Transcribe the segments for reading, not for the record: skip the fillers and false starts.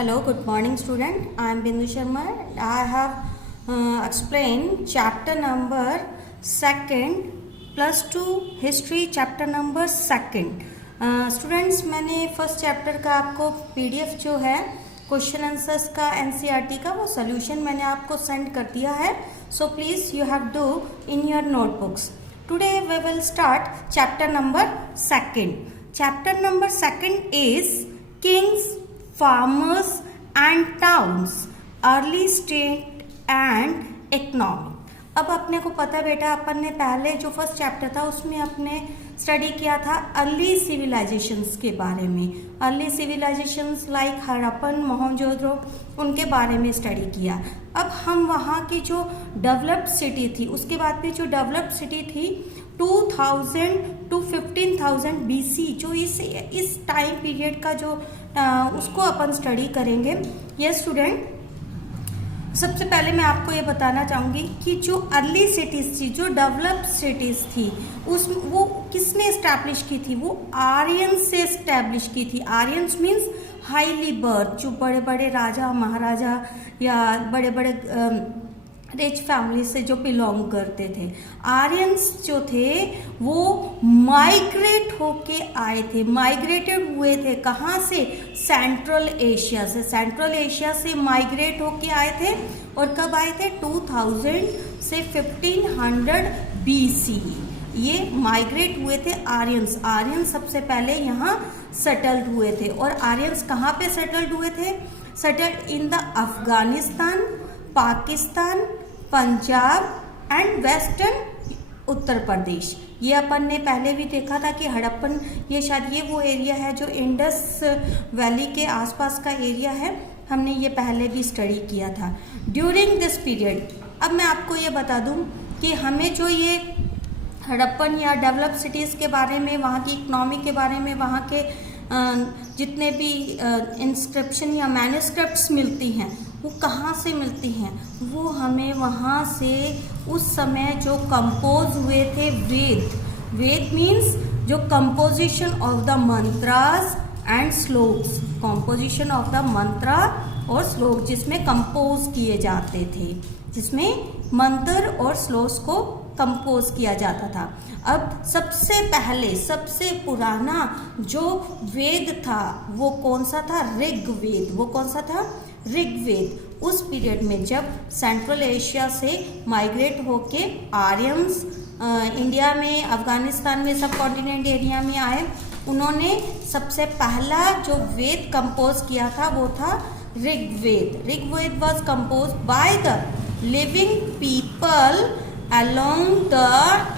Hello, good morning student. I am Bindu Sharma. I have explained chapter number 2 plus 2 history chapter number 2. Students मैंने first chapter का आपको PDF जो है question answers का NCERT का वो सोल्यूशन मैंने आपको सेंड कर दिया है. So please you have do in your notebooks. Today we will start chapter number 2. Chapter number 2 is kings, farmers and towns, early state and economy. अब अपने को पता बेटा, अपन ने पहले जो फर्स्ट चैप्टर था उसमें अपने स्टडी किया था अर्ली सिविलाइजेशंस के बारे में. Early civilisations like Harappan, Mohenjodaro, उनके बारे में स्टडी किया. अब हम वहाँ की जो डेवलप्ड सिटी थी, उसके बाद में जो डेवलप्ड सिटी थी 2000 to 15,000 BC, जो इस टाइम पीरियड का जो उसको अपन स्टडी करेंगे. ये स्टूडेंट, सबसे पहले मैं आपको ये बताना चाहूँगी कि जो अर्ली सिटीज़ थी, जो डेवलप्ड सिटीज़ थी, वो किसने इस्टेब्लिश की थी? वो आर्यंस से इस्टेब्लिश की थी. आर्यंस मीन्स हाईली बर्थ, जो बड़े बड़े राजा महाराजा या बड़े बड़े रिच फैमिली से जो बिलोंग करते थे. आर्यंस जो थे वो माइग्रेट होके आए थे, माइग्रेटेड हुए थे. कहाँ से? सेंट्रल एशिया से. सेंट्रल एशिया से माइग्रेट होके आए थे. और कब आए थे? 2000 से 1500 BC ये माइग्रेट हुए थे आर्यंस. आर्यंस सबसे पहले यहाँ सेटल्ड हुए थे. और आर्यंस कहाँ पे सेटल्ड हुए थे? Settled in the Afghanistan, Pakistan, Punjab and western Uttar Pradesh. ये अपन ने पहले भी देखा था कि हड़प्पन, ये शायद ये वो एरिया है जो इंडस वैली के आसपास का एरिया है. हमने ये पहले भी स्टडी किया था. ड्यूरिंग दिस पीरियड, अब मैं आपको ये बता दूं कि हमें जो ये हड़प्पन या डेवलप्ड सिटीज़ के बारे में, वहाँ की इकनॉमी के बारे में, वहाँ के जितने भी इंस्क्रिप्शन या मैन्युस्क्रिप्ट्स मिलती हैं वो कहाँ से मिलती हैं? वो हमें वहाँ से उस समय जो कंपोज हुए थे वेद. वेद मीन्स जो composition of the mantras and shlokas, composition of the mantra और श्लोक जिसमें कंपोज किए जाते थे, जिसमें मंत्र और श्लोक को कंपोज किया जाता था. अब सबसे पहले, सबसे पुराना जो वेद था वो कौन सा था? ऋग्वेद. वो कौन सा था? ऋग्वेद. उस पीरियड में जब सेंट्रल एशिया से माइग्रेट होके आर्यंस इंडिया में, अफगानिस्तान में, सब कॉन्टिनेंट एरिया में आए, उन्होंने सबसे पहला जो वेद कंपोज किया था वो था Rigveda. Rigveda was compose by the living people along the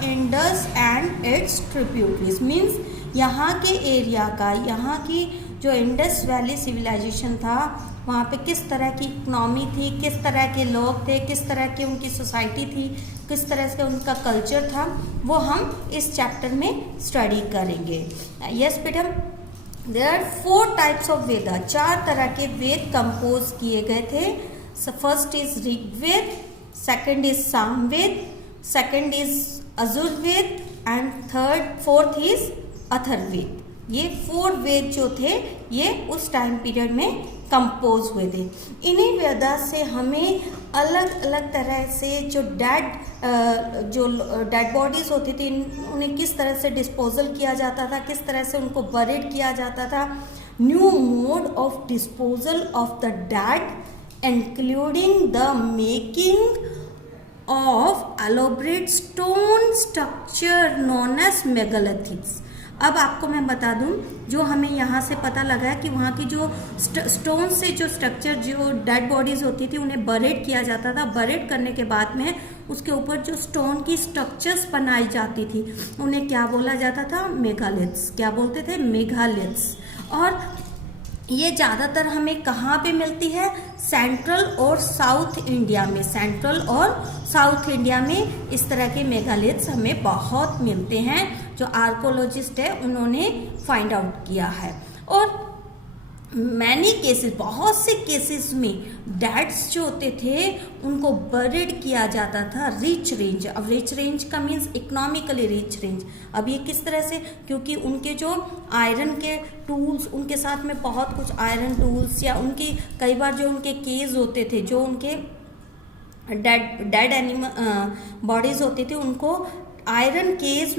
Indus and its tributaries. Means यहाँ के एरिया का, यहाँ की जो इंडस वैली सिविलाइजेशन था, वहाँ पे किस तरह की इकनॉमी थी, किस तरह के लोग थे, किस तरह की उनकी सोसाइटी थी, किस तरह से उनका कल्चर था, वो हम इस चैप्टर में स्टडी करेंगे. यस बेटा, there are 4 types of Veda. 4 तरह के वेद कंपोज किए गए थे. First is Rigveda, second is Samaveda, second is Yajurveda and fourth is Atharvaveda. ये 4 वेद जो थे ये उस टाइम पीरियड में कंपोज हुए थे. इन्हीं वेदा से हमें अलग अलग तरह से जो डेड बॉडीज होती थी, उन्हें किस तरह से डिस्पोजल किया जाता था, किस तरह से उनको बरीड किया जाता था. New mode of disposal of the dead including the making of elaborate stone structure known as megaliths. अब आपको मैं बता दूं, जो हमें यहाँ से पता लगा है कि वहाँ की जो स्टोन से जो स्ट्रक्चर, जो डेड बॉडीज होती थी, उन्हें बरेड किया जाता था. बरेड करने के बाद में उसके ऊपर जो स्टोन की स्ट्रक्चर्स बनाई जाती थी, उन्हें क्या बोला जाता था? मेगालिथ्स. क्या बोलते थे? मेगालिथ्स. और ये ज़्यादातर हमें कहाँ पे मिलती है? सेंट्रल और साउथ इंडिया में. सेंट्रल और साउथ इंडिया में इस तरह के मेगालिथ्स हमें बहुत मिलते हैं, जो आर्कोलॉजिस्ट है उन्होंने फाइंड आउट किया है. और मैनी केसेस, बहुत से केसेस में डैड्स जो होते थे उनको बरिड किया जाता था रिच रेंज। अब रिच रेंज का मीन्स इकोनॉमिकली रिच रेंज। अब ये किस तरह से, क्योंकि उनके जो आयरन के टूल्स, उनके साथ में बहुत कुछ आयरन टूल्स, या उनकी कई बार जो उनके केज होते थे, जो उनके डेड एनिमल बॉडीज होते थे, उनको आयरन केज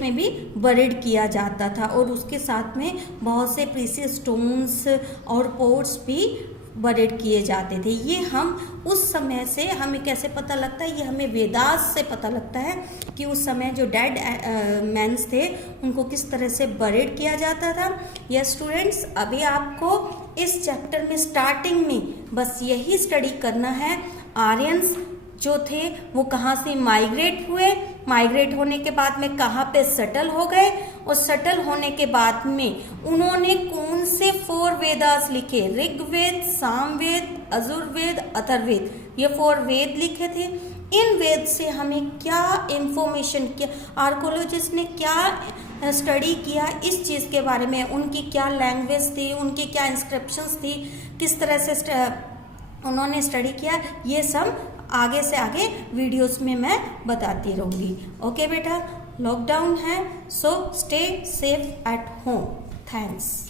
में भी बरिड किया जाता था, और उसके साथ में बहुत से प्रीशियस स्टोन्स और पोर्ट्स भी बरिड किए जाते थे। ये हम उस समय से हमें कैसे पता लगता है, ये हमें वेदास से पता लगता है कि उस समय जो डेड मैन्स थे उनको किस तरह से बरिड किया जाता था। यस स्टूडेंट्स, अभी आपको इस चैप्टर में स्टार्टिंग में बस यही स्टडी करना है। आर्यंस जो थे वो कहाँ से माइग्रेट हुए, माइग्रेट होने के बाद में कहाँ पे सेटल हो गए, और सेटल होने के बाद में उन्होंने कौन से 4 वेदास लिखे, ऋग्वेद, सामवेद, यजुर्वेद, अथर्ववेद, ये 4 वेद लिखे थे। इन वेद से हमें क्या इंफॉर्मेशन, क्या आर्कोलॉजिस्ट ने क्या स्टडी किया इस चीज़ के बारे में, उनकी क्या लैंग्वेज थी, उनकी क्या इंस्क्रिप्शंस थी, किस तरह से उन्होंने स्टडी किया, ये सब आगे से आगे वीडियोस में मैं बताती रहूँगी। ओके बेटा, लॉकडाउन है, so stay safe at home. Thanks.